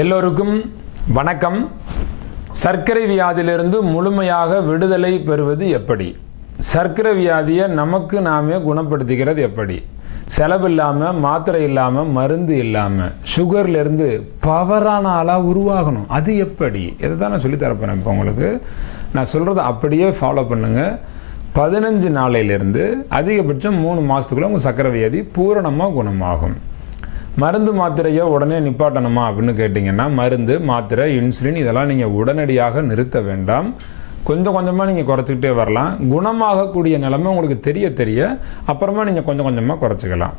எல்லோருக்கும் வணக்கம். சர்க்கரை வியாதியிலிருந்து முழுமையாக விடுதலை பெறுவது எப்படி? சர்க்கரை வியாதியை நமக்கு நாமே குணப்படுத்திக்கிறது எப்படி? செலவு இல்லாமல், மாத்திரை இல்லாமல், மருந்து இல்லாமல், சுகர்லேருந்து பவரான ஆளாக உருவாகணும். அது எப்படி? இதை தான் நான் சொல்லித்தரப்பேன். இப்போ உங்களுக்கு நான் சொல்கிறத அப்படியே ஃபாலோ பண்ணுங்கள். 15 நாளையிலிருந்து அதிகபட்சம் 3 மாதத்துக்குள்ளே உங்கள் சர்க்கரை வியாதி பூரணமாக குணமாகும். மருந்து மாத்திரையை உடனே நிப்பாட்டணுமா அப்படின்னு கேட்டிங்கன்னா, மருந்து மாத்திரை இன்சுலின் இதெல்லாம் நீங்கள் உடனடியாக நிறுத்த வேண்டாம். கொஞ்சம் கொஞ்சமாக நீங்கள் குறைச்சிக்கிட்டே வரலாம். குணமாகக்கூடிய நிலைமை உங்களுக்கு தெரிய அப்புறமா நீங்கள் கொஞ்சம் கொஞ்சமாக குறைச்சிக்கலாம்.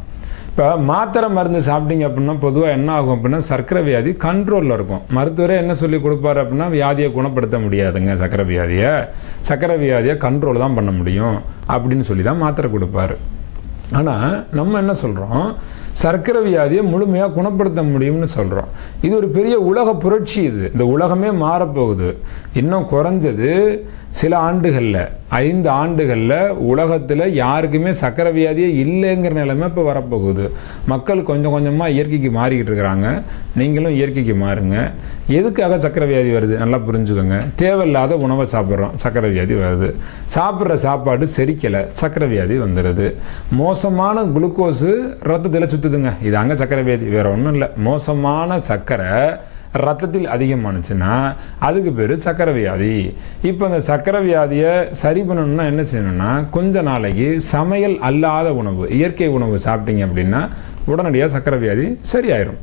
இப்போ மாத்திரை மருந்து சாப்பிட்டீங்க அப்படின்னா பொதுவாக என்ன ஆகும் அப்படின்னா, சர்க்கரை வியாதி கண்ட்ரோலில் இருக்கும். மருத்துவரே என்ன சொல்லி கொடுப்பாரு அப்படின்னா, வியாதியை குணப்படுத்த முடியாதுங்க, சர்க்கரை வியாதியை கண்ட்ரோல் தான் பண்ண முடியும் அப்படின்னு சொல்லி தான் மாத்திரை கொடுப்பாரு. ஆனால் நம்ம என்ன சொல்கிறோம், சர்க்கரை வியாதியை முழுமையாக குணப்படுத்த முடியும்னு சொல்கிறோம். இது ஒரு பெரிய உலக புரட்சி. இந்த உலகமே மாறப்போகுது. இன்னும் குறைஞ்சது சில ஆண்டுகளில், 5 ஆண்டுகளில் உலகத்தில் யாருக்குமே சர்க்கரை வியாதியே இல்லைங்கிற நிலைமை இப்போ வரப்போகுது. மக்கள் கொஞ்சம் கொஞ்சமாக இயற்கைக்கு மாறிக்கிட்டு இருக்கிறாங்க. நீங்களும் இயற்கைக்கு மாறுங்க. எதுக்காக சர்க்கரை வியாதி வருது நல்லா புரிஞ்சுக்கோங்க. தேவையில்லாத உணவை சாப்பிட்றோம், சர்க்கரை வியாதி வருது. சாப்பிட்ற சாப்பாடு செரிக்கலை, சர்க்கரை வியாதி வந்துடுது. மோசமான குளுக்கோஸு ரத்தத்தில் சுற்றுதுங்க, இதாங்க சர்க்கரை வியாதி, வேறு ஒன்றும் இல்லை. மோசமான சர்க்கரை ரத்தத்தில் அதிகமானுச்சுன்னா அதுக்கு பேர் சர்க்கரை வியாதி. இப்போ இந்த சர்க்கரை வியாதியை சரி பண்ணணும்னா என்ன செய்யணும்னா, கொஞ்ச நாளைக்கு சமையல் அல்லாத உணவு, இயற்கை உணவு சாப்பிட்டீங்க அப்படின்னா உடனடியாக சர்க்கரை வியாதி சரியாயிரும்.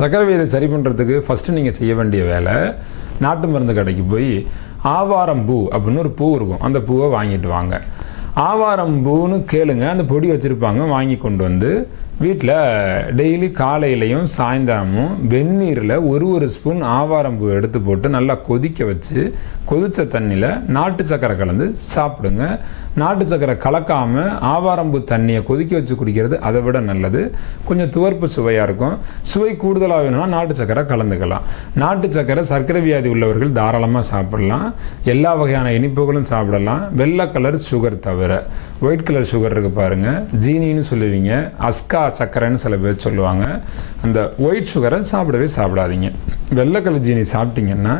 சர்க்கரை வியாதி சரி பண்ணுறதுக்கு ஃபஸ்ட்டு நீங்கள் செய்ய வேண்டிய வேலை, நாட்டு மருந்து கடைக்கு போய் ஆவாரம் பூ அப்படின்னு ஒரு பூ இருக்கும், அந்த பூவை வாங்கிட்டு வாங்க. ஆவாரம் பூன்னு கேளுங்க, அந்த பொடி வச்சுருப்பாங்க, வாங்கி கொண்டு வந்து வீட்டில் டெய்லி காலையிலையும் சாயந்தரமும் வெந்நீரில் ஒரு ஸ்பூன் ஆவாரம்பூ எடுத்து போட்டு நல்லா கொதிக்க வச்சு, கொதித்த தண்ணியில் நாட்டு சக்கரை கலந்து சாப்பிடுங்க. நாட்டு சக்கரை கலக்காமல் ஆவாரம்பூ தண்ணியை கொதிக்க வச்சு குடிக்கிறது அதை விட நல்லது. கொஞ்சம் துவர்ப்பு சுவையாக இருக்கும். சுவை கூடுதலாக வேணும்னா நாட்டு சக்கரை கலந்துக்கலாம். நாட்டு சக்கரை சர்க்கரை வியாதி உள்ளவர்கள் தாராளமாக சாப்பிடலாம். எல்லா வகையான இனிப்புகளும் சாப்பிடலாம், வெள்ளை கலர் சுகர் தவிர. ஒயிட் கலர் சுகர் இருக்குது பாருங்கள், ஜீனின்னு சொல்லுவீங்க, அஸ்கா சக்கரைன்னு சில பேர் சொல்லுவாங்க. அந்த ஒயிட் சுகரை சாப்பிடவே சாப்பிடாதீங்க. வெள்ளை கலர் ஜீனி சாப்பிட்டீங்கன்னா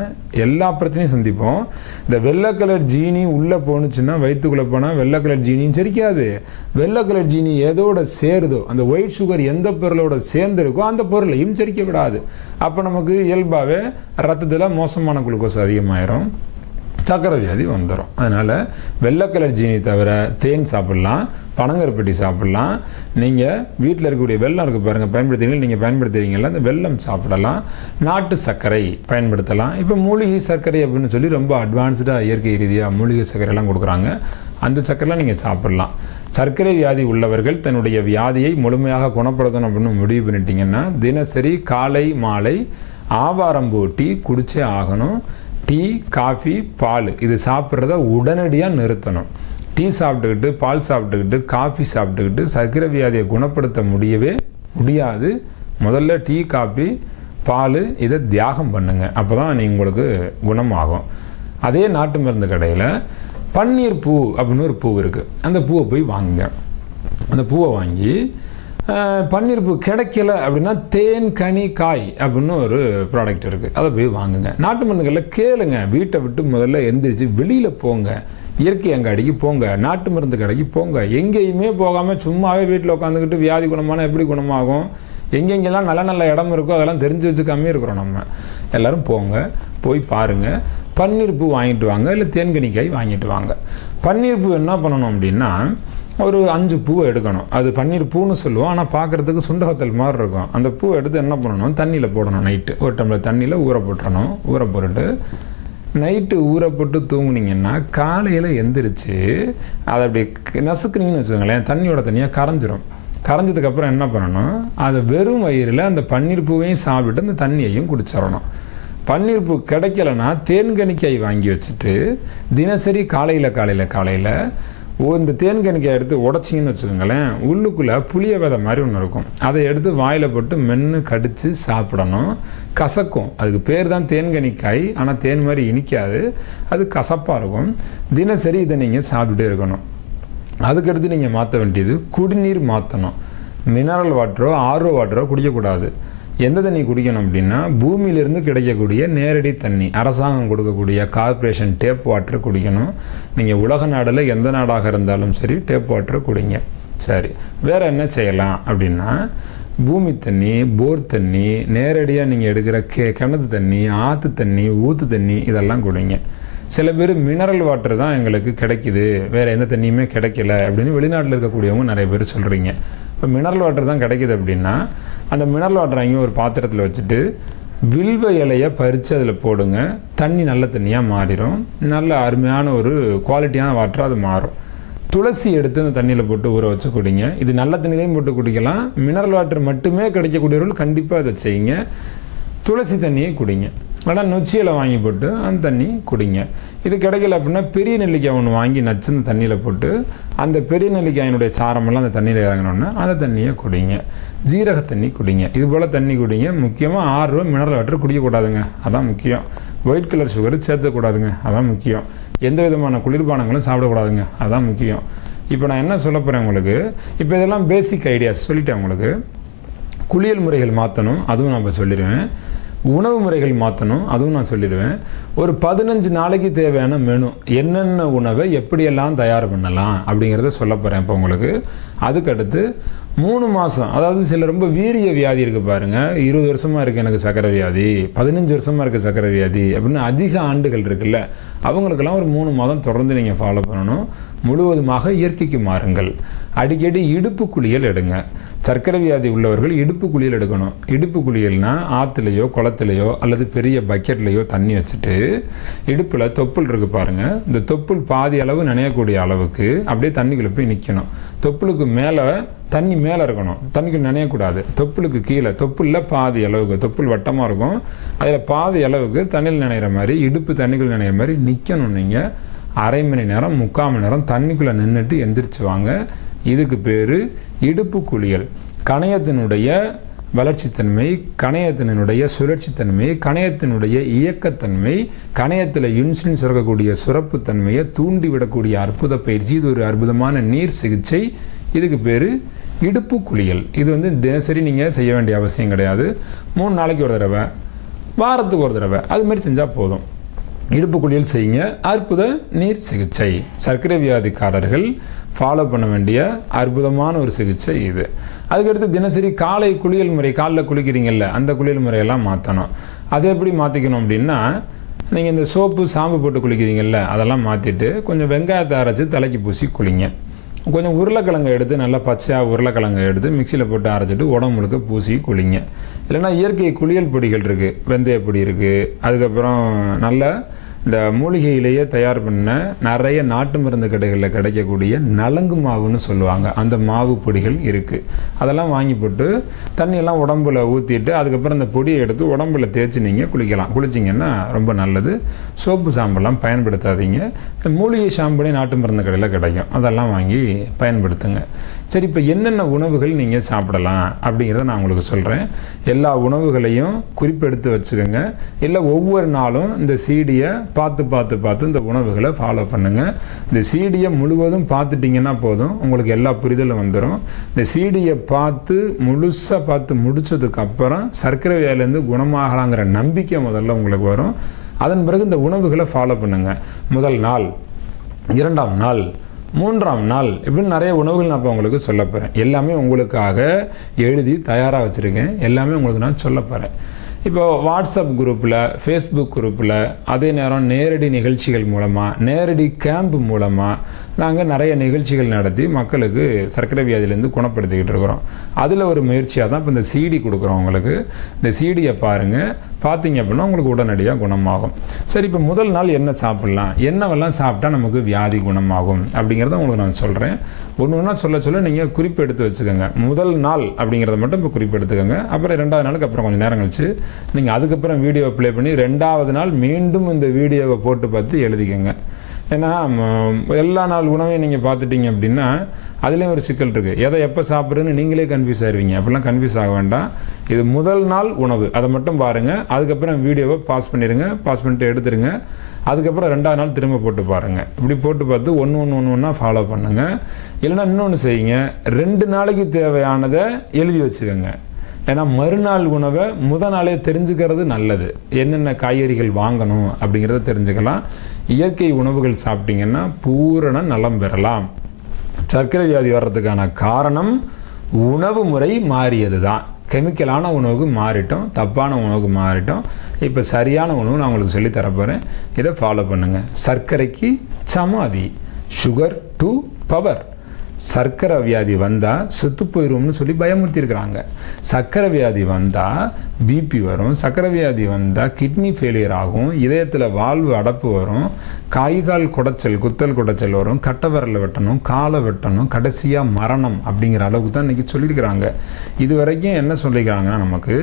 எல்லா பிரச்சனையும் சந்திப்போம். இந்த வெள்ளை கலர் ஜீனி உள்ளே போணுச்சுன்னா, வயிற்றுக்குள்ளே போனால் வெள்ளை கலர் ஜீனியும் சரிக்காது. வெள்ளை கலர் ஜீனி எதோட சேருதோ, அந்த ஒயிட் சுகர் எந்த பொருளோட சேர்ந்துருக்கோ அந்த பொருளையும் சரிக்க விடாது. அப்போ நமக்கு இயல்பாகவே ரத்தத்தில் மோசமான குளுக்கோஸ் அதிகமாயிரும், சர்க்கரை வியாதி வந்துடும். அதனால் வெள்ளை கலர் ஜீனி தவிர தேன் சாப்பிட்லாம், பனங்கருப்பட்டி சாப்பிட்லாம். நீங்கள் வீட்டில் இருக்கக்கூடிய வெல்லம் இருக்குது பாருங்கள், பயன்படுத்துறீங்க, நீங்கள் பயன்படுத்துகிறீங்களா, அந்த வெல்லம் சாப்பிடலாம். நாட்டு சர்க்கரை பயன்படுத்தலாம். இப்போ மூலிகை சர்க்கரை அப்படின்னு சொல்லி ரொம்ப அட்வான்ஸ்டாக இயற்கை ரீதியாக மூலிகை சர்க்கரைலாம் கொடுக்குறாங்க, அந்த சர்க்கரைலாம் நீங்கள் சாப்பிட்லாம். சர்க்கரை வியாதி உள்ளவர்கள் தன்னுடைய வியாதியை முழுமையாக குணப்படுத்தணும் அப்படின்னு முடிவு பண்ணிட்டீங்கன்னா, தினசரி காலை மாலை ஆவாரம்பூ டீ குடிச்சே ஆகணும். டீ, காஃபி, பால் இது சாப்பிட்றத உடனடியாக நிறுத்தணும். டீ சாப்பிட்டுக்கிட்டு, பால் சாப்பிட்டுக்கிட்டு, காஃபி சாப்பிட்டுக்கிட்டு சர்க்கரை வியாதியை குணப்படுத்த முடியவே முடியாது. முதல்ல டீ, காஃபி, பால் இதை தியாகம் பண்ணுங்க, அப்போ தான் உங்களுக்கு குணமாகும். அதே நாட்டு மருந்து கடையில் பன்னீர் பூ அப்படின்னு ஒரு பூ இருக்குது, அந்த பூவை போய் வாங்குங்க. அந்த பூவை வாங்கி, பன்னீர் பூ கிடைக்கல அப்படின்னா தேன் கனி காய் அப்படின்னு ஒரு ப்ராடக்ட் இருக்குது, அதை போய் வாங்குங்க. நாட்டு மருந்துகளில் கேளுங்க, வீட்டை விட்டு முதல்ல எந்திரிச்சு வெளியில் போங்க, இயற்கை அங்காடிக்கு போங்க, நாட்டு மருந்து கடைக்கு போங்க. எங்கேயுமே போகாமல் சும்மாவே வீட்டில் உட்காந்துக்கிட்டு வியாதி குணமான எப்படி குணமாகும்? எங்கெங்கெல்லாம் நல்ல நல்ல இடம் இருக்கோ அதெல்லாம் தெரிஞ்சு வச்சுக்காமே இருக்கிறோம். நம்ம எல்லோரும் போங்க, போய் பாருங்கள். பன்னீர் பூ வாங்கிட்டு வாங்க, இல்லை தேன்கனிக்காய் வாங்கிட்டு வாங்க. பன்னீர் பூ என்ன பண்ணணும் அப்படின்னா, ஒரு 5 பூவை எடுக்கணும். அது பன்னீர் பூன்னு சொல்லுவோம், ஆனால் பார்க்குறதுக்கு சுண்டகத்தல் மாதிரி இருக்கும். அந்த பூவை எடுத்து என்ன பண்ணணும், தண்ணியில் போடணும். நைட்டு ஒரு டம்ளர் தண்ணியில் ஊற போட்டுறணும். ஊற போட்டுட்டு நைட்டு ஊற போட்டு தூங்குனீங்கன்னா காலையில் எந்திரிச்சு அதை அப்படி நசுக்குனீங்கன்னு வச்சுக்கோங்களேன், தண்ணியோட தண்ணியாக கரைஞ்சிரும். கரைஞ்சதுக்கப்புறம் என்ன பண்ணணும், அதை வெறும் வயிறில் அந்த பன்னீர் பூவையும் சாப்பிட்டு அந்த தண்ணியையும் குடிச்சிடணும். பன்னீர் பூ கிடைக்கலன்னா தேன்கனிக்காய் வாங்கி வச்சுட்டு தினசரி காலையில் இந்த தேன்கனிக்காய் எடுத்து உடச்சிங்கன்னு வச்சுக்கோங்களேன், உள்ளுக்குள்ளே புளிய விதை மாதிரி ஒன்று இருக்கும், அதை எடுத்து வாயில் போட்டு மென்று கடித்து சாப்பிடணும். கசக்கும். அதுக்கு பேர் தான் தேன்கனிக்காய், ஆனால் தேன் மாதிரி இனிக்காது, அது கசப்பாக இருக்கும். தினசரி இதை நீங்கள் சாப்பிட்டுட்டே இருக்கணும். அதுக்கடுத்து நீங்கள் மாற்ற வேண்டியது குடிநீர் மாற்றணும். மினரல் வாட்டரோ ஆர்ஓ வாட்டரோ குடிக்கக்கூடாது. எந்த தண்ணி குடிக்கணும் அப்படின்னா பூமியிலிருந்து கிடைக்கக்கூடிய நேரடி தண்ணி, அரசாங்கம் கொடுக்கக்கூடிய கார்ப்பரேஷன் டேப் வாட்டர் குடிக்கணும். நீங்கள் உலக நாடில் எந்த நாடாக இருந்தாலும் சரி டேப் வாட்டர் குடிங்க. சரி, வேறு என்ன செய்யலாம் அப்படின்னா பூமி தண்ணி, போர் தண்ணி, நேரடியாக நீங்கள் எடுக்கிற கிணத்து தண்ணி, ஆற்று தண்ணி, ஊற்று தண்ணி இதெல்லாம் குடிங்க. சில பேர் மினரல் வாட்டர் தான் எங்களுக்கு கிடைக்குது, வேறு எந்த தண்ணியுமே கிடைக்கல அப்படின்னு வெளிநாட்டில் இருக்கக்கூடியவங்க நிறைய பேர் சொல்கிறீங்க. இப்போ மினரல் வாட்டர் தான் கிடைக்குது அப்படின்னா அந்த மினரல் வாட்டர் வாங்கி ஒரு பாத்திரத்தில் வச்சுட்டு வில்வ இலையை பறித்து அதில் போடுங்க. தண்ணி நல்ல தண்ணியாக மாறிடும். நல்ல அருமையான ஒரு குவாலிட்டியான வாட்டர் அது மாறும். துளசி எடுத்து அந்த தண்ணியில் போட்டு ஊற வச்சு குடிங்க. இது நல்ல தண்ணியிலையும் போட்டு குடிக்கலாம். மினரல் வாட்டர் மட்டுமே கிடைக்கக்கூடியவர்கள் கண்டிப்பாக அதை செய்யுங்க. துளசி தண்ணியை குடிங்க. ஆனால் நொச்சியில் வாங்கி போட்டு அந்த தண்ணி குடிங்க. இது கிடைக்கல அப்படின்னா பெரிய நெல்லிக்காய் ஒன்று வாங்கி நச்சு அந்த தண்ணியில் போட்டு அந்த பெரிய நெல்லிக்காயினுடைய சாரமெல்லாம் அந்த தண்ணியில் இறங்கினோன்னா அந்த தண்ணியை குடிங்க. ஜீரக தண்ணி குடிங்க. இது போல் தண்ணி குடிங்க. முக்கியமாக 6 ரூபா மினரல் வாட்டர் குடிக்கக்கூடாதுங்க, அதான் முக்கியம். ஒயிட் கலர் சுகர் சேர்த்துக்கூடாதுங்க, அதான் முக்கியம். எந்த விதமான குளிர்பானங்களும் சாப்பிடக்கூடாதுங்க, அதான் முக்கியம். இப்போ நான் என்ன சொல்ல போகிறேன் உங்களுக்கு, இப்போ இதெல்லாம் பேசிக் ஐடியாஸ் சொல்லிட்டேன் உங்களுக்கு. குளியல் முறைகள் மாற்றணும், அதுவும் நான் இப்போ சொல்லிடுவேன். உணவு முறைகள் மாற்றணும், அதுவும் நான் சொல்லிடுவேன். ஒரு 15 நாளைக்கு தேவையான மெனு, என்னென்ன உணவை எப்படியெல்லாம் தயார் பண்ணலாம் அப்படிங்கிறத சொல்ல போகிறேன் இப்போ உங்களுக்கு. அதுக்கடுத்து 3 மாதம், அதாவது சில ரொம்ப வீரிய வியாதி இருக்குது பாருங்கள், 20 வருஷமாக இருக்குது எனக்கு சக்கரை வியாதி, 15 வருஷமாக இருக்குது சக்கரை வியாதி அப்படின்னு அதிக ஆண்டுகள் இருக்குல்ல, அவங்களுக்கெல்லாம் ஒரு 3 மாதம் தொடர்ந்து நீங்கள் ஃபாலோ பண்ணணும். முழுவதுமாக இயற்கைக்கு மாறுங்கள். அடிக்கடி இடுப்பு குளியல் எடுங்க. சர்க்கரை வியாதி உள்ளவர்கள் இடுப்பு குளியல் எடுக்கணும். இடுப்பு குளியல்னா ஆற்றுலையோ குளத்துலையோ அல்லது பெரிய பக்கெட்லையோ தண்ணி வச்சுட்டு இடுப்பில் தொப்புள் இருக்குது பாருங்கள், இந்த தொப்புள் பாதி அளவு நனையக்கூடிய அளவுக்கு அப்படியே தண்ணிக்குள்ளே போய் நிற்கணும். தொப்புளுக்கு மேலே தண்ணி மேலே இருக்கணும், தண்ணிக்குள்ள நனையக்கூடாது. தொப்புளுக்கு கீழே தொப்புளில் பாதி அளவுக்கு, தொப்புள் வட்டமாக இருக்கும், அதில் பாதி அளவுக்கு தண்ணியில் நனைகிற மாதிரி இடுப்பு தண்ணிக்குள்ள நனைகிற மாதிரி நிற்கணும். நீங்கள் அரை மணி நேரம் 3/4 மணி நேரம் தண்ணிக்குள்ளே நின்றுட்டு எந்திரிச்சு வாங்க. இதுக்கு பேர் இடுப்பு குளியல். கணையத்தினுடைய வளர்ச்சித்தன்மை, கணையத்தினுடைய சுழற்சித்தன்மை, கணையத்தினுடைய இயக்கத்தன்மை, கணையத்தில் இன்சுலின் சுரக்கக்கூடிய சுரப்புத்தன்மையை தூண்டிவிடக்கூடிய அற்புத பயிற்சி. இது ஒரு அற்புதமான நீர் சிகிச்சை. இதுக்கு பேர் இடுப்பு குளியல். இது தினசரி நீங்கள் செய்ய வேண்டிய அவசியம் கிடையாது. 3 நாளைக்கு ஒரு தடவை, வாரத்துக்கு ஒரு தடவை, அது மாதிரி செஞ்சால் போதும். இடுப்பு குளியல் செய்யுங்க. அற்புத நீர் சிகிச்சை சர்க்கரை வியாதிக்காரர்கள் ஃபாலோ பண்ண வேண்டிய அற்புதமான ஒரு சிகிச்சை இது. அதுக்கடுத்து தினசரி காலை குளியல் முறை, காலில் குளிக்கிறீங்கல்ல அந்த குளியல் முறையெல்லாம் மாற்றணும். அதை எப்படி மாற்றிக்கணும் அப்படின்னா, நீங்கள் இந்த சோப்பு சாம்பு போட்டு குளிக்கிறீங்கல்ல அதெல்லாம் மாற்றிட்டு கொஞ்சம் வெங்காயத்தை அரைச்சி தலைக்கு பூசி குளிங்க. கொஞ்சம் உருளைக்கிழங்கை எடுத்து நல்லா பச்சையாக உருளைக்கிழங்கை எடுத்து மிக்சியில் போட்டு அரைச்சிட்டு உடம்பு முழுக்க பூசி குளிங்க. இல்லைன்னா இயற்கை குளியல் பொடிகள் இருக்குது, வெந்தய பொடி இருக்குது, அதுக்கப்புறம் நல்ல இந்த மூலிகையிலேயே தயார் பண்ண நிறைய நாட்டு மருந்து கடைகளில் கிடைக்கக்கூடிய நலங்கு மாவுன்னு சொல்லுவாங்க, அந்த மாவு பொடிகள் இருக்குது. அதெல்லாம் வாங்கி போட்டு தண்ணியெல்லாம் உடம்புல ஊற்றிட்டு அதுக்கப்புறம் அந்த பொடியை எடுத்து உடம்புல தேய்ச்சி நீங்கள் குளிக்கலாம். குளிச்சிங்கன்னா ரொம்ப நல்லது. சோப்பு ஷாம்பெல்லாம் பயன்படுத்தாதீங்க. இந்த மூலிகை ஷாம்புனே நாட்டு மருந்து கடையில் கிடைக்கும், அதெல்லாம் வாங்கி பயன்படுத்துங்க. சரி, இப்போ என்னென்ன உணவுகள் நீங்கள் சாப்பிடலாம் அப்படிங்கிறத நான் உங்களுக்கு சொல்கிறேன். எல்லா உணவுகளையும் குறிப்பெடுத்து வச்சுக்கோங்க. இல்லை ஒவ்வொரு நாளும் இந்த சீடியை பார்த்து இந்த உணவுகளை ஃபாலோ பண்ணுங்கள். இந்த சீடியை முழுவதும் பார்த்துட்டிங்கன்னா போதும், உங்களுக்கு எல்லா புரிதலும் வந்துடும். இந்த சீடியை முழுசாக பார்த்து முடிச்சதுக்கப்புறம் சர்க்கரை வியாதியிலேருந்து குணமாகலாங்கிற நம்பிக்கை முதல்ல உங்களுக்கு வரும். அதன் பிறகு இந்த உணவுகளை ஃபாலோ பண்ணுங்கள். முதல் நாள், 2ஆம் நாள், 3ஆம் நாள் இப்படின்னு நிறைய உணவுகள் நான் இப்போ உங்களுக்கு சொல்ல போகிறேன். எல்லாமே உங்களுக்காக எழுதி தயாராக வச்சுருக்கேன். எல்லாமே உங்களுக்கு நான் சொல்ல போகிறேன். இப்போ வாட்ஸ்அப் குரூப்பில், ஃபேஸ்புக் குரூப்பில், அதே நேரம் நேரடி நிகழ்ச்சிகள் மூலமாக, நேரடி கேம்ப் மூலமாக நாங்கள் நிறைய நிகழ்ச்சிகள் நடத்தி மக்களுக்கு சர்க்கரை வியாதியிலேருந்து குணப்படுத்திக்கிட்டு இருக்கிறோம். அதில் ஒரு முயற்சியாக தான் இப்போ இந்த சிடி கொடுக்குறோம் உங்களுக்கு. இந்த சிடியை பாருங்கள், பார்த்தீங்க அப்படின்னா உங்களுக்கு உடனடியாக குணமாகும். சரி, இப்போ முதல் நாள் என்ன சாப்பிட்லாம், என்னவெல்லாம் சாப்பிட்டா நமக்கு வியாதி குணமாகும் அப்படிங்கிறத உங்களுக்கு நான் சொல்கிறேன். ஒன்று ஒன்றா சொல்ல நீங்கள் குறிப்பு எடுத்து வச்சுக்கோங்க. முதல் நாள் அப்படிங்கிறத மட்டும் இப்போ குறிப்பு எடுத்துக்கோங்க. அப்புறம் 2ஆவது நாளுக்கு அப்புறம் கொஞ்சம் நேரம் கழிச்சு நீங்கள் அதுக்கப்புறம் வீடியோவை ப்ளே பண்ணி 2ஆவது நாள் மீண்டும் இந்த வீடியோவை போட்டு பார்த்து எழுதிக்கோங்க. ஏன்னா எல்லா நாள் உணவையும் நீங்கள் பார்த்துட்டீங்க அப்படின்னா அதுலேயும் ஒரு சிக்கல் இருக்குது. எதை எப்போ சாப்பிட்றதுன்னு நீங்களே கன்ஃபியூஸ் ஆயிடுவீங்க. அப்படிலாம் கன்ஃபியூஸ் ஆக வேண்டாம். இது முதல் நாள் உணவு, அதை மட்டும் பாருங்கள். அதுக்கப்புறம் வீடியோவை பாஸ் பண்ணிடுங்க, பாஸ் பண்ணிட்டு எடுத்துருங்க. அதுக்கப்புறம் 2வது நாள் திரும்ப போட்டு பாருங்கள். இப்படி போட்டு பார்த்து ஒன்று ஃபாலோ பண்ணுங்கள். இல்லைன்னா இன்னொன்று செய்யுங்க, 2 நாளைக்கு தேவையானதை எழுதி வச்சுக்கோங்க. ஏன்னா மறுநாள் உணவை முதல் நாளே தெரிஞ்சுக்கிறது நல்லது. என்னென்ன காய்கறிகள் வாங்கணும் அப்படிங்கிறத தெரிஞ்சுக்கலாம். இயற்கை உணவுகள் சாப்பிட்டீங்கன்னா பூரண நலம் பெறலாம். சர்க்கரை வியாதி வர்றதுக்கான காரணம் உணவு முறை மாறியது தான். கெமிக்கலான உணவுக்கு மாறிட்டோம், தப்பான உணவுக்கு மாறிட்டோம். இப்போ சரியான உணவு நான் உங்களுக்கு சொல்லி தரப்போகிறேன். இதை ஃபாலோ பண்ணுங்கள். சர்க்கரைக்கு சமாதி, சுகர் டு பவர். சர்க்கரை வியாதி வந்தால் செத்து போயிடும்னு சொல்லி பயமுறுத்தியிருக்கிறாங்க. சர்க்கரை வியாதி வந்தால் பிபி வரும், சர்க்கரை வியாதி வந்தால் கிட்னி ஃபெயிலியர் ஆகும், இதயத்தில் வால்வு அடப்பு வரும், காய்கால் குடைச்சல், குத்தல் குடைச்சல் வரும், கட்டை விரலை வெட்டணும், காலை வெட்டணும், கடைசியாக மரணம் அப்படிங்கிற அளவுக்கு தான் இன்றைக்கி சொல்லியிருக்கிறாங்க. இது வரைக்கும் என்ன சொல்லியிருக்கிறாங்கன்னா, நமக்கு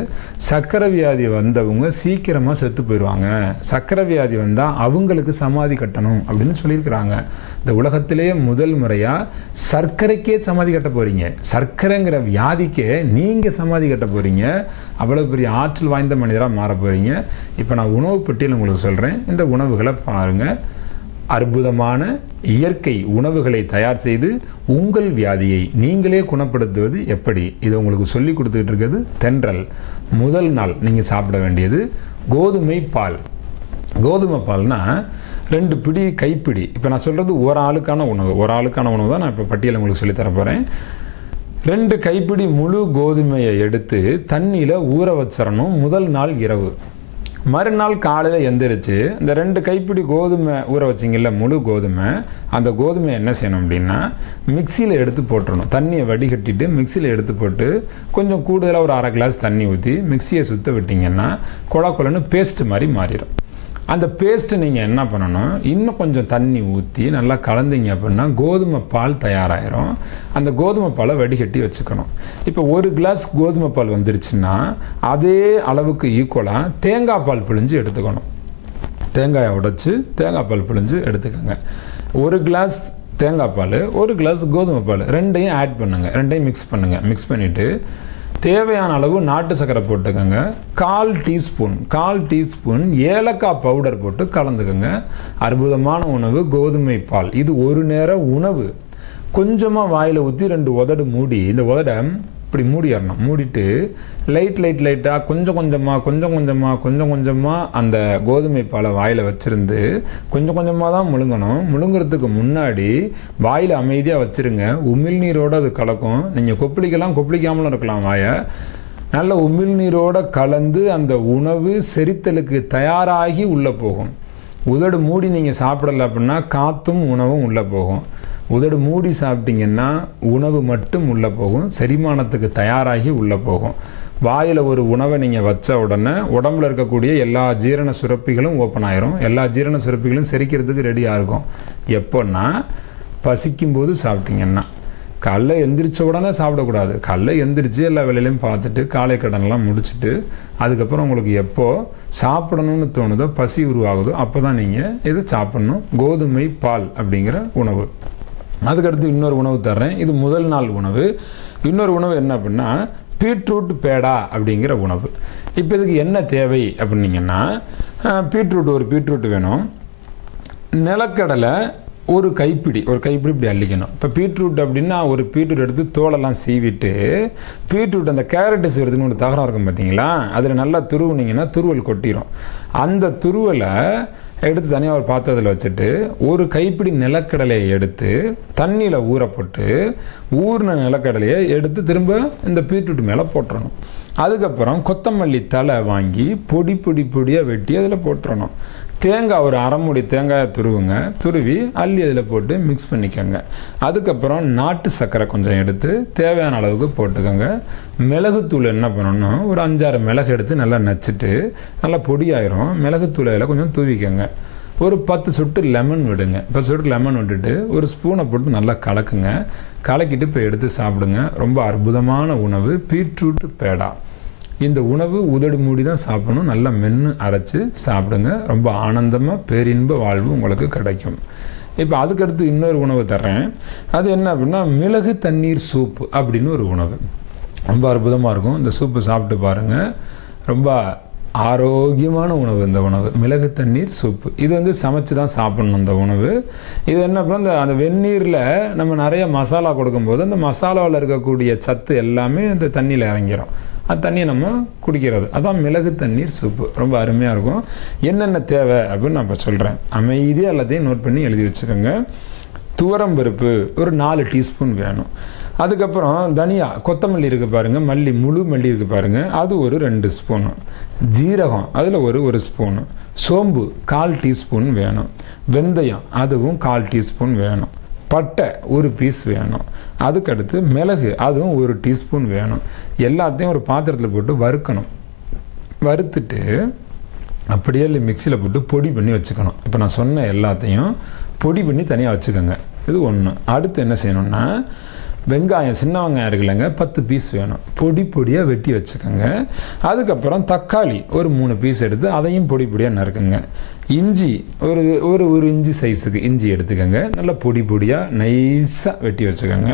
சர்க்கரை வியாதி வந்தவங்க சீக்கிரமாக செத்து போயிடுவாங்க, சர்க்கரை வியாதி வந்தால் அவங்களுக்கு சமாதி கட்டணும் அப்படின்னு சொல்லியிருக்கிறாங்க. இந்த உலகத்திலேயே முதல் முறையாக சர்க்கரைக்கே சமாதி கட்ட போறீங்க. சர்க்கரைங்கிற வியாதிக்கே நீங்க சமாதி கட்ட போறீங்க. அவ்வளவு பெரிய ஆற்றல் வாய்ந்த மனிதராக மாற போறீங்க. இப்போ நான் உணவு பட்டியல் உங்களுக்கு சொல்றேன். இந்த உணவுகளை பாருங்க. அற்புதமான இயற்கை உணவுகளை தயார் செய்து உங்கள் வியாதியை நீங்களே குணப்படுத்துவது எப்படி, இதை உங்களுக்கு சொல்லி கொடுத்துட்டு இருக்கிறது தென்றல். முதல் நாள் நீங்க சாப்பிட வேண்டியது கோதுமை பால். கோதுமை பால்னா 2 பிடி கைப்பிடி. இப்போ நான் சொல்கிறது ஒரு ஆளுக்கான உணவு தான் நான் இப்போ பட்டியலை உங்களுக்கு சொல்லி தரப்போகிறேன். 2 கைப்பிடி முழு கோதுமையை எடுத்து தண்ணியில் ஊற வச்சிடணும் முதல் நாள் இரவு. மறுநாள் காலையில் எந்திரிச்சு இந்த 2 கைப்பிடி கோதுமை ஊற வச்சிங்கல்ல, முழு கோதுமை, அந்த கோதுமை என்ன செய்யணும் அப்படின்னா மிக்சியில் எடுத்து போட்டுடணும். தண்ணியை வடிகட்டிட்டு மிக்சியில் எடுத்து போட்டு கொஞ்சம் கூடுதலாக ஒரு 1/2 கிளாஸ் தண்ணி ஊற்றி மிக்சியை சுற்ற விட்டிங்கன்னா கொலன்னு பேஸ்ட் மாதிரி மாறிடும். அந்த பேஸ்ட்டு நீங்கள் என்ன பண்ணணும், இன்னும் கொஞ்சம் தண்ணி ஊற்றி நல்லா கலந்தீங்க அப்படின்னா கோதுமை பால் தயாராகிடும். அந்த கோதுமை பாலை வடிகட்டி வச்சுக்கணும். இப்போ 1 கிளாஸ் கோதுமை பால் வந்துருச்சுன்னா அதே அளவுக்கு ஈக்குவலாக தேங்காய் பால் பிழிஞ்சு எடுத்துக்கணும். தேங்காயை உடைச்சி தேங்காய் பால் பிழிஞ்சு எடுத்துக்கோங்க. 1 கிளாஸ் தேங்காய் பால், 1 கிளாஸ் கோதுமை பால், 2யும் ஆட் பண்ணுங்கள். 2யும் மிக்ஸ் பண்ணுங்கள். மிக்ஸ் பண்ணிவிட்டு தேவையான அளவு நாட்டு சர்க்கரை போட்டுக்கோங்க. 1/4 டீஸ்பூன் ஏலக்காய் பவுடர் போட்டு கலந்துக்கோங்க. அற்புதமான உணவு கோதுமை பால். இது ஒரு நேர உணவு. கொஞ்சமாக வாயில் ஊற்றி 2 உதடு மூடி, இந்த உதடை இப்படி மூடிடணும். மூடிட்டு லைட்டாக கொஞ்சம் கொஞ்சமாக அந்த கோதுமை பாலை வாயில் வச்சுருந்து கொஞ்சமாக தான் முழுங்கணும். முழுங்குறதுக்கு முன்னாடி வாயில் அமைதியாக வச்சுருங்க. உமிழ்நீரோடு அது கலக்கும். நீங்கள் கொப்பளிக்காமலும் இருக்கலாம். வாயை நல்ல உமிழ்நீரோடு கலந்து அந்த உணவு செரித்தலுக்கு தயாராகி உள்ளே போகும். உதடு மூடி நீங்கள் சாப்பிடலை அப்படின்னா காற்றும் உணவும் உள்ளே போகும். உதடு மூடி சாப்பிட்டீங்கன்னா உணவு மட்டும் உள்ளே போகும், செரிமானத்துக்கு தயாராகி உள்ளே போகும். வாயில் ஒரு உணவை நீங்கள் வச்ச உடனே உடம்புல இருக்கக்கூடிய எல்லா ஜீரண சுரப்பிகளும் ஓப்பன் ஆயிரும். எல்லா ஜீரண சுரப்பிகளும் செரிக்கிறதுக்கு ரெடியாக இருக்கும். எப்போன்னா பசிக்கும்போது சாப்பிட்டீங்கன்னா. காலைல எந்திரிச்ச உடனே சாப்பிடக்கூடாது. காலைல எந்திரிச்சு எல்லா வேலையிலையும் பார்த்துட்டு காலை கடனெல்லாம் முடிச்சுட்டு அதுக்கப்புறம் உங்களுக்கு எப்போ சாப்பிடணும்னு தோணுதோ, பசி உருவாகுதோ அப்போ தான் நீங்கள் இதை சாப்பிட்ணும். கோதுமை பால் அப்படிங்கிற உணவு. அதுக்கடுத்து இன்னொரு உணவு தர்றேன். இது முதல் நாள் உணவு. இன்னொரு உணவு என்ன அப்படின்னா பீட்ரூட் பேடா அப்படிங்கிற உணவு. இப்போ இதுக்கு என்ன தேவை அப்படின்னீங்கன்னா ஒரு பீட்ரூட் வேணும். நிலக்கடலை ஒரு கைப்பிடி இப்படி அள்ளிக்கணும். இப்போ பீட்ரூட் அப்படின்னா ஒரு பீட்ரூட் எடுத்து தோலெல்லாம் சீவிட்டு பீட்ரூட் அந்த கேரட் செய்கிறதுன்னு ஒரு தகரம் இருக்கும் பார்த்தீங்களா, அதில் நல்லா துருவுனீங்கன்னா துருவல் கொட்டிடும். அந்த துருவலை எடுத்து தனியாக ஒரு பாத்திரத்தில் வச்சுட்டு ஒரு கைப்பிடி நிலக்கடலையை எடுத்து தண்ணியில் ஊற போட்டு ஊறின நிலக்கடலையை எடுத்து திரும்ப இந்த பீட்ரூட் மேலே போட்டுறணும். அதுக்கப்புறம் கொத்தமல்லி தலை வாங்கி பொடியாக வெட்டி அதில் போட்டுறணும். தேங்காய் ஒரு 1/2 மூடி தேங்காயை துருவி அள்ளி அதில் போட்டு மிக்ஸ் பண்ணிக்கோங்க. அதுக்கப்புறம் நாட்டு சர்க்கரை கொஞ்சம் எடுத்து தேவையான அளவுக்கு போட்டுக்கோங்க. மிளகுத்தூள் என்ன பண்ணணும், ஒரு 5-6 மிளகு எடுத்து நல்லா நச்சுட்டு நல்லா பொடியாயிரும். மிளகுத்தூள் அதில் கொஞ்சம் தூவிக்கோங்க. ஒரு 10 சொட்டு லெமன் விடுங்க. 10 சொட்டு லெமன் விட்டுட்டு ஒரு ஸ்பூனை போட்டு நல்லா கலக்குங்க. கலக்கிட்டு இப்போ எடுத்து சாப்பிடுங்க. ரொம்ப அற்புதமான உணவு பீட்ரூட் பேடா. இந்த உணவு உதடு மூடி தான் சாப்பிடணும். நல்லா மென்று அரைச்சி சாப்பிடுங்க. ரொம்ப ஆனந்தமாக பேரின்ப வாழ்வு உங்களுக்கு கிடைக்கும். இப்போ அதுக்கடுத்து இன்னொரு உணவு தர்றேன். அது என்ன அப்படின்னா மிளகு தண்ணீர் சூப் அப்படின்னு ஒரு உணவு. ரொம்ப அற்புதமாக இருக்கும். இந்த சூப்பு சாப்பிட்டு பாருங்கள். ரொம்ப ஆரோக்கியமான உணவு இந்த உணவு, மிளகு தண்ணீர் சூப்பு. இது வந்து சமைச்சு தான் சாப்பிடணும் இந்த உணவு. இது என்ன அப்படின்னா அந்த வெந்நீரில் நம்ம நிறைய மசாலா கொடுக்கும்போது அந்த மசாலாவில் இருக்கக்கூடிய சத்து எல்லாமே இந்த தண்ணியில் இறங்கிடும். அந்த தண்ணியை நம்ம குடிக்கிறது, அதான் மிளகு தண்ணீர் சூப்பு. ரொம்ப அருமையாக இருக்கும். என்னென்ன தேவை அப்படின்னு நான் இப்போ சொல்கிறேன். அமைதியாக எல்லாத்தையும் நோட் பண்ணி எழுதி வச்சுக்கோங்க. துவரம்பருப்பு ஒரு 4 டீஸ்பூன் வேணும். அதுக்கப்புறம் தனியா, கொத்தமல்லி இருக்குது பாருங்கள், மல்லி, முழு மல்லி இருக்குது பாருங்கள், அது ஒரு 2 ஸ்பூனு. ஜீரகம் அதில் ஒரு ஸ்பூனு. சோம்பு 1/4 டீஸ்பூன் வேணும். வெந்தயம் அதுவும் 1/4 டீஸ்பூன் வேணும். பட்டை ஒரு பீஸ் வேணும். அதுக்கடுத்து மிளகு அதுவும் 1 டீஸ்பூன் வேணும். எல்லாத்தையும் ஒரு பாத்திரத்தில் போட்டு வறுக்கணும். வறுத்துட்டு அப்படியே மிக்சியில் போட்டு பொடி பண்ணி வச்சுக்கணும். இப்போ நான் சொன்ன எல்லாத்தையும் பொடி பண்ணி தனியாக வச்சுக்கோங்க. இது ஒன்று. அடுத்து என்ன செய்யணும்னா வெங்காயம், சின்ன வெங்காயம் இருக்குல்லங்க, 10 பீஸ் வேணும். பொடியாக வெட்டி வச்சுக்கோங்க. அதுக்கப்புறம் தக்காளி ஒரு 3 பீஸ் எடுத்து அதையும் பொடியாக நறுக்குங்க. இஞ்சி ஒரு இஞ்சி சைஸுக்கு இஞ்சி எடுத்துக்கோங்க. நல்லா பொடியாக நைஸாக வெட்டி வச்சுக்கோங்க.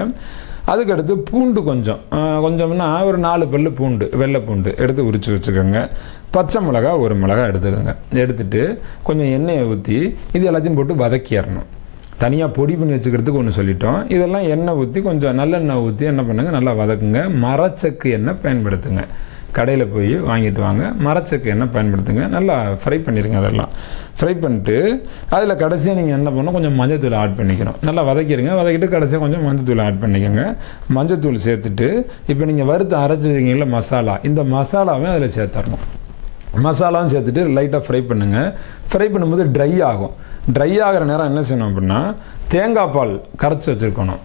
அதுக்கடுத்து பூண்டு கொஞ்சம்னா ஒரு 4 பல்லு பூண்டு, வெள்ளை பூண்டு எடுத்து உரித்து வச்சுக்கோங்க. பச்சை மிளகா 1 மிளகா எடுத்துக்கோங்க. எடுத்துகிட்டு கொஞ்சம் எண்ணெயை ஊற்றி இது எல்லாத்தையும் போட்டு வதக்கிடணும். தனியாக பொடி பண்ணி வச்சுக்கிறதுக்கு ஒன்று சொல்லிட்டோம். இதெல்லாம் எண்ணெய் ஊற்றி கொஞ்சம் நல்லெண்ணெய் ஊற்றி என்ன பண்ணுங்க, நல்லா வதக்குங்க. மரச்சக்கு எண்ணெய் பயன்படுத்துங்க. கடையில் போய் வாங்கிட்டு வாங்க, மரச்சக்கு எண்ணெய் பயன்படுத்துங்க. நல்லா ஃப்ரை பண்ணிடுங்க. அதெல்லாம் ஃப்ரை பண்ணிட்டு அதில் கடைசியாக நீங்கள் என்ன பண்ணணும், கொஞ்சம் மஞ்சத்தூள் ஆட் பண்ணிக்கணும். நல்லா வதக்கிடுங்க. வதக்கிட்டு கடைசியாக கொஞ்சம் மஞ்சத்தூள் ஆட் பண்ணிக்கோங்க. மஞ்சத்தூள் சேர்த்துட்டு இப்போ நீங்கள் வறுத்து அரைச்சி வச்சிருக்கீங்களா மசாலா, இந்த மசாலாவே அதில் சேர்த்துடணும். மசாலாவும் சேர்த்துட்டு லைட்டாக ஃப்ரை பண்ணுங்கள். ஃப்ரை பண்ணும்போது ட்ரை ஆகும். ட்ரை ஆகிற நேரம் என்ன செய்யணும் அப்படின்னா தேங்காய் பால் கரைச்சி வச்சுருக்கணும்.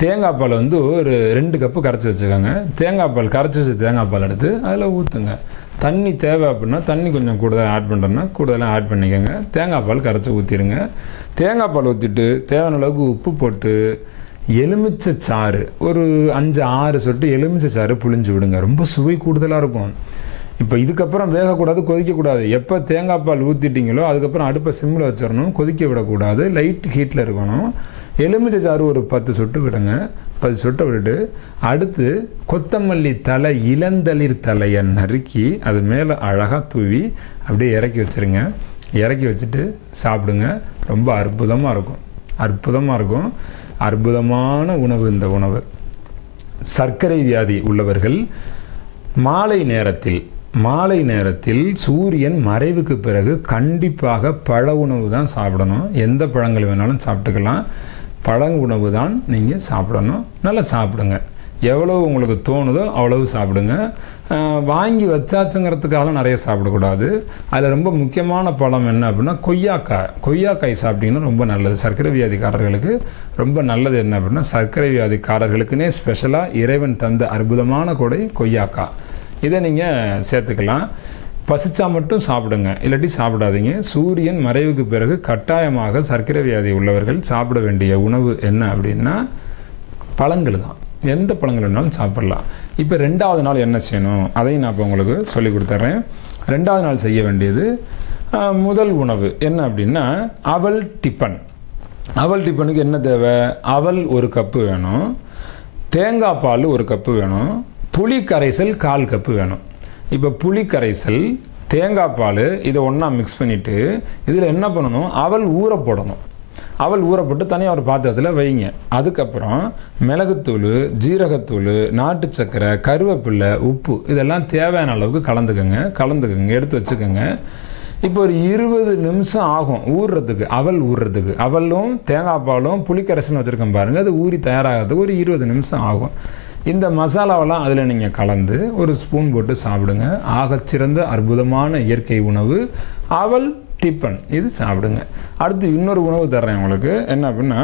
தேங்காய் பால் வந்து ஒரு 2 கப்பு கரைச்சி வச்சுக்கோங்க. தேங்காய் பால் கரைச்சி வச்சு தேங்காய் பால் எடுத்து அதில் ஊற்றுங்க. தண்ணி தேவை அப்படின்னா தண்ணி கொஞ்சம் கூடுதலாக ஆட் பண்ணுறோன்னா கூடுதலாக ஆட் பண்ணிக்கோங்க. தேங்காய் பால் கரைச்சி ஊற்றிடுங்க. தேங்காய் பால் ஊற்றிட்டு தேவையான அளவுக்கு உப்பு போட்டு எலுமிச்சை சாறு ஒரு 5-6 சொட்டு எலுமிச்சை சாறு புழிஞ்சு விடுங்க. ரொம்ப சுவை கூடுதலாக இருக்கும். இப்போ இதுக்கப்புறம் வேகக்கூடாது, கொதிக்கக்கூடாது. எப்போ தேங்காய் பால் ஊற்றிட்டீங்களோ அதுக்கப்புறம் அடுப்பை சிம்மில் வச்சிடணும். கொதிக்க விடக்கூடாது, லைட் ஹீட்டில் இருக்கணும். எலுமிச்சை சாறு ஒரு 10 சொட்டு விடுங்க. 10 சொட்டை விட்டுட்டு அடுத்து கொத்தமல்லி தலை, இளந்தளிர் தலையை நறுக்கி அது மேலே அழகாக தூவி அப்படியே இறக்கி வச்சுருங்க. இறக்கி வச்சுட்டு சாப்பிடுங்க. ரொம்ப அற்புதமாக இருக்கும். அற்புதமான உணவு இந்த உணவு. சர்க்கரை வியாதி உள்ளவர்கள் மாலை நேரத்தில் சூரியன் மறைவுக்கு பிறகு கண்டிப்பாக பழ உணவு தான் சாப்பிடணும். எந்த பழங்கள் வேணாலும் சாப்பிட்டுக்கலாம். பழ உணவு தான் நீங்கள் சாப்பிடணும். நல்லா சாப்பிடுங்க. எவ்வளவு உங்களுக்கு தோணுதோ அவ்வளவு சாப்பிடுங்க. வாங்கி வச்சாச்சுங்கிறதுக்காக நிறைய சாப்பிடக்கூடாது. அதில் ரொம்ப முக்கியமான பழம் என்ன அப்படின்னா கொய்யாக்காய் சாப்பிட்டீங்கன்னா ரொம்ப நல்லது. சர்க்கரை வியாதிக்காரர்களுக்கு ரொம்ப நல்லது. என்ன அப்படின்னா சர்க்கரை வியாதிக்காரர்களுக்குன்னே ஸ்பெஷலாக இறைவன் தந்த அற்புதமான கொடை கொய்யாக்காய். இதை நீங்கள் சேர்த்துக்கலாம். பசிச்சா மட்டும் சாப்பிடுங்க, இல்லாட்டி சாப்பிடாதீங்க. சூரியன் மறைவுக்கு பிறகு கட்டாயமாக சர்க்கரை வியாதி உள்ளவர்கள் சாப்பிட வேண்டிய உணவு என்ன அப்படின்னா பழங்கள் தான். எந்த பழங்கள் வேணாலும் சாப்பிடலாம். இப்போ 2வது நாள் என்ன செய்யணும் அதையும் நான் இப்போ உங்களுக்கு சொல்லி கொடுத்துட்றேன். 2வது நாள் செய்ய வேண்டியது முதல் உணவு என்ன அப்படின்னா அவல் டிஃபன். அவல் டிஃபனுக்கு என்ன தேவை, அவல் 1 கப்பு வேணும். தேங்காய் பால் 1 கப்பு வேணும். புளி கரைசல் 1/4 கப்பு வேணும். இப்போ புளி கரைசல், தேங்காய் பால் இதை ஒன்றா மிக்ஸ் பண்ணிவிட்டு இதில் என்ன பண்ணணும், அவல் ஊற போடணும். அவல் ஊற போட்டு தனியாக ஒரு பாத்திரத்தில் வைங்க. அதுக்கப்புறம் மிளகுத்தூள், ஜீரகத்தூள், நாட்டு சர்க்கரை, கருவேப்பிலை, உப்பு இதெல்லாம் தேவையான அளவுக்கு கலந்துக்கங்க எடுத்து வச்சுக்கோங்க. இப்போ ஒரு 20 நிமிஷம் ஆகும் ஊறுறதுக்கு, அவல் ஊறுறதுக்கு. அவலும் தேங்காய் பாலும் புளிக்கரைசல் வச்சுருக்கேன் பாருங்கள், அது ஊறி தயாராகிறதுக்கு ஒரு 20 நிமிஷம் ஆகும். இந்த மசாலாவெல்லாம் அதில் நீங்கள் கலந்து ஒரு ஸ்பூன் போட்டு சாப்பிடுங்க. ஆகச்சிறந்த அற்புதமான இயற்கை உணவு அவல் டிஃபன். இது சாப்பிடுங்க. அடுத்து இன்னொரு உணவு தர்றேன் உங்களுக்கு. என்ன அப்படின்னா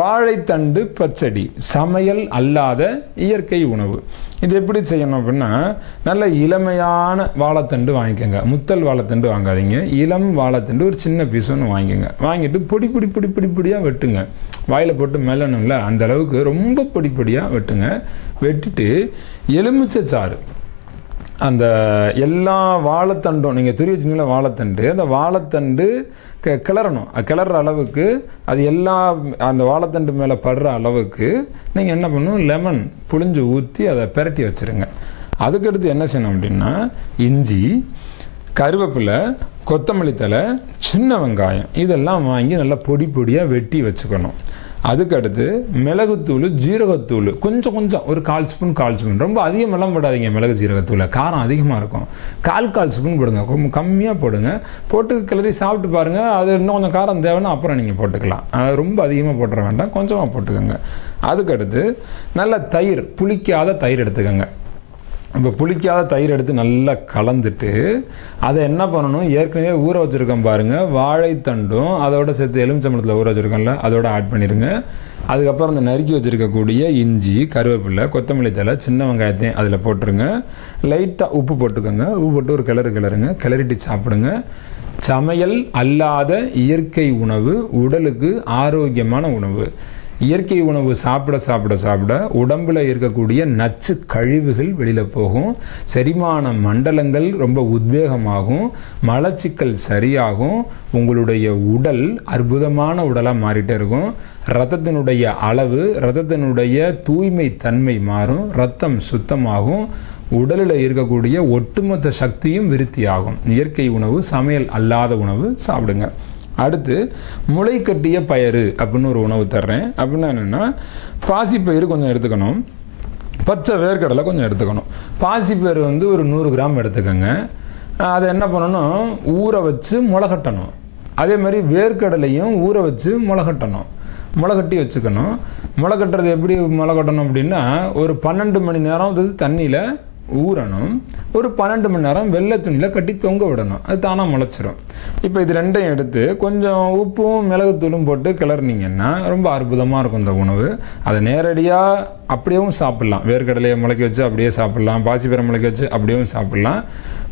வாழைத்தண்டு பச்சடி, சமையல் அல்லாத இயற்கை உணவு. இது எப்படி செய்யணும் அப்படின்னா நல்ல இளமையான வாழைத்தண்டு வாங்கிக்கோங்க. முத்தல் வாழைத்தண்டு வாங்காதீங்க. இளம் வாழைத்தண்டு ஒரு சின்ன பீஸ் ஒன்று வாங்கிக்கோங்க. வாங்கிட்டு பொடியாக வெட்டுங்க. வாயில் போட்டு மெல்லணும்ல அந்த அளவுக்கு ரொம்ப பொடியாக வெட்டுங்க. வெட்டிட்டு எலுமிச்சை சாறு அந்த எல்லா வாழைத்தண்டும் நீங்கள் துரி வச்சுங்களா வாழைத்தண்டு, அந்த வாழைத்தண்டு கிளறணும். கிளற அளவுக்கு அது எல்லா அந்த வாழைத்தண்டு மேலே படுற அளவுக்கு நீங்கள் என்ன பண்ணணும், லெமன் புளிஞ்சு ஊற்றி அதை பிரட்டி வச்சுருங்க. அதுக்கடுத்து என்ன செய்யணும் அப்படின்னா, இஞ்சி, கருவேப்பிலை, கொத்தமல்லி தழை, சின்ன வெங்காயம் இதெல்லாம் வாங்கி நல்லா பொடி பொடியாக வெட்டி வச்சுக்கணும். அதுக்கடுத்து மிளகுத்தூள், ஜீரகத்தூள் கொஞ்சம் கொஞ்சம் ஒரு 1/4 ஸ்பூன், ரொம்ப அதிகமெல்லாம் போடாதீங்க. மிளகு ஜீரகத்தூள் காரம் அதிகமாக இருக்கும். 1/4 ஸ்பூன் போடுங்க, கொஞ்சம் கம்மியாக போடுங்க. போட்டு கிளறி சாப்பிட்டு பாருங்கள். அது இன்னும் கொஞ்சம் காரம் தேவைன்னா அப்புறம் நீங்கள் போட்டுக்கலாம். ரொம்ப அதிகமாக போட்டுற வேண்டாம், கொஞ்சமாக போட்டுக்கோங்க. அதுக்கடுத்து நல்ல தயிர், புளிக்காத தயிர் எடுத்துக்கோங்க. இப்போ புளிக்காத தயிர் எடுத்து நல்லா கலந்துட்டு அதை என்ன பண்ணணும், ஏற்கனவே ஊற வச்சுருக்கோம் பாருங்கள், வாழைத்தண்டும் அதோட சேர்த்து எலுமிச்சம்பழத்தில் ஊற வச்சுருக்கோம்ல அதோட ஆட் பண்ணிடுங்க. அதுக்கப்புறம் அந்த நறுக்கி வச்சுருக்கக்கூடிய இஞ்சி, கருவேப்பிலை, கொத்தமல்லி தழை, சின்ன வெங்காயத்தையும் அதில் போட்டுருங்க. லைட்டாக உப்பு போட்டுக்கோங்க. உப்பு போட்டு ஒரு கிளறுங்க. கிளறிட்டு சாப்பிடுங்க. சமையல் அல்லாத இயற்கை உணவு உடலுக்கு ஆரோக்கியமான உணவு. இயற்கை உணவு சாப்பிட சாப்பிட சாப்பிட உடம்புல இருக்கக்கூடிய நச்சு கழிவுகள் வெளியில் போகும். செரிமான மண்டலங்கள் ரொம்ப உத்வேகமாகும். மலச்சிக்கல் சரியாகும். உங்களுடைய உடல் அற்புதமான உடலாக மாறிட்டே இருக்கும். இரத்தத்தினுடைய அளவு, இரத்தத்தினுடைய தூய்மை தன்மை மாறும். இரத்தம் சுத்தமாகும். உடலில் இருக்கக்கூடிய ஒட்டுமொத்த சக்தியும் விருத்தியாகும். இயற்கை உணவு, சமையல் அல்லாத உணவு சாப்பிடுங்க. அடுத்து முளை கட்டிய பயறு அப்படின்னு ஒரு உணவு தர்றேன். அப்படின்னா என்னென்னா, பாசிப்பயிறு கொஞ்சம் எடுத்துக்கணும், பச்சை வேர்க்கடலை கொஞ்சம் எடுத்துக்கணும். பாசிப்பயிறு வந்து ஒரு 100 கிராம் எடுத்துக்கோங்க. அதை என்ன பண்ணணும், ஊற வச்சு முளைகட்டணும். அதே மாதிரி வேர்க்கடலையும் ஊற வச்சு முளைகட்டணும். முளைகட்டி வச்சுக்கணும். முளைகட்டுறது எப்படி முளைகட்டணும் அப்படின்னா, ஒரு 12 மணி நேரம் அது தண்ணியில் ஊறணும். ஒரு 12 மணி நேரம் வெள்ளை துணியில் கட்டி தொங்க விடணும். அது தானாக முளைச்சிரும். இப்போ இது ரெண்டையும் எடுத்து கொஞ்சம் உப்பும் மிளகுத்தூளும் போட்டு கிளறினீங்கன்னா ரொம்ப அற்புதமாக இருக்கும் இந்த உணவு. அதை நேரடியாக அப்படியேவும் சாப்பிட்லாம். வேர்க்கடலையை முளைக்க வச்சு அப்படியே சாப்பிட்லாம். பாசிப்பயிரை முளைக்க வச்சு அப்படியேவும் சாப்பிட்லாம்.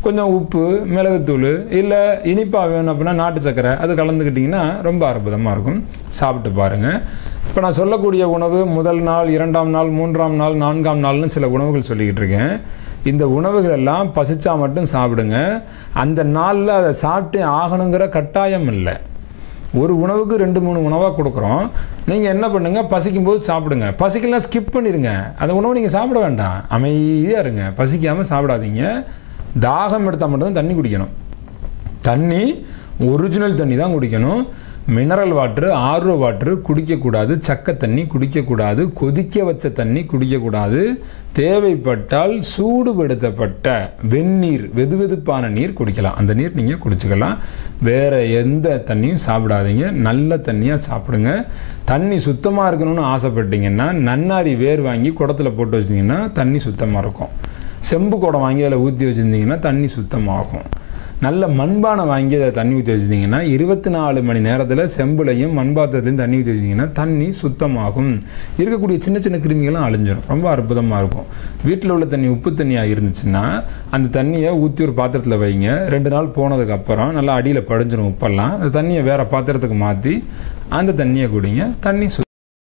கொஞ்சம் உப்பு, மிளகுத்தூள், இல்லை இனிப்பாக வேணும் அப்படின்னா நாட்டு சக்கரை அது கலந்துக்கிட்டிங்கன்னா ரொம்ப அற்புதமாக இருக்கும். சாப்பிட்டு பாருங்கள். இப்போ நான் சொல்லக்கூடிய உணவு முதல் நாள், 2ஆம் நாள், 3ஆம் நாள், 4ஆம் நாள்னு சில உணவுகள் சொல்லிக்கிட்டு இருக்கேன். இந்த உணவுகள் எல்லாம் பசிச்சா மட்டும் சாப்பிடுங்க. அந்த நாளில் அதை சாப்பிட்டு ஆகணுங்கிற கட்டாயம் இல்லை. ஒரு உணவுக்கு 2-3 உணவாக கொடுக்குறோம். நீங்கள் என்ன பண்ணுங்கள், பசிக்கும்போது சாப்பிடுங்க. பசிக்கலாம் ஸ்கிப் பண்ணிடுங்க. அந்த உணவு நீங்கள் சாப்பிட வேண்டாம், அமைதியாக இருங்க. பசிக்காமல் சாப்பிடாதீங்க. தாகம் எடுத்தால் மட்டும்தான் தண்ணி குடிக்கணும். தண்ணி ஒரிஜினல் தண்ணி தான் குடிக்கணும். மினரல் வாட்ரு, ஆர்ஓ வாட்ரு குடிக்கக்கூடாது. சக்கை தண்ணி குடிக்கக்கூடாது. கொதிக்க வச்ச தண்ணி குடிக்கக்கூடாது. தேவைப்பட்டால் சூடுபடுத்தப்பட்ட வெந்நீர், வெதுவெதுப்பான நீர் குடிக்கலாம். அந்த நீர் நீங்கள் குடிச்சிக்கலாம். வேறு எந்த தண்ணியும் சாப்பிடாதீங்க. நல்ல தண்ணியாக சாப்பிடுங்க. தண்ணி சுத்தமாக இருக்கணும்னு ஆசைப்பட்டீங்கன்னா நன்னாரி வேர் வாங்கி குடத்தில் போட்டு வச்சிங்கன்னா தண்ணி சுத்தமாக இருக்கும். செம்பு குடம் வாங்கி அதில் ஊற்றி வச்சுருந்தீங்கன்னா தண்ணி சுத்தமாகும். நல்ல மண்பானை வாங்கி அதை தண்ணி ஊற்றி வச்சுருந்தீங்கன்னா 24 மணி நேரத்தில் செம்புலையும் மண்பாத்திரத்துலையும் தண்ணி ஊற்றி வச்சிங்கன்னா தண்ணி சுத்தமாகும். இருக்கக்கூடிய சின்ன சின்ன கிருமிகளும் அழிஞ்சிடும். ரொம்ப அற்புதமாக இருக்கும். வீட்டில் உள்ள தண்ணி உப்பு தண்ணியாக இருந்துச்சுன்னா அந்த தண்ணியை ஊற்றி ஒரு பாத்திரத்தில் வைங்க. 2 நாள் போனதுக்கப்புறம் நல்லா அடியில் படிஞ்சிடும் உப்பெல்லாம். அந்த தண்ணியை வேறு பாத்திரத்துக்கு மாற்றி அந்த தண்ணியை குடிங்க. தண்ணி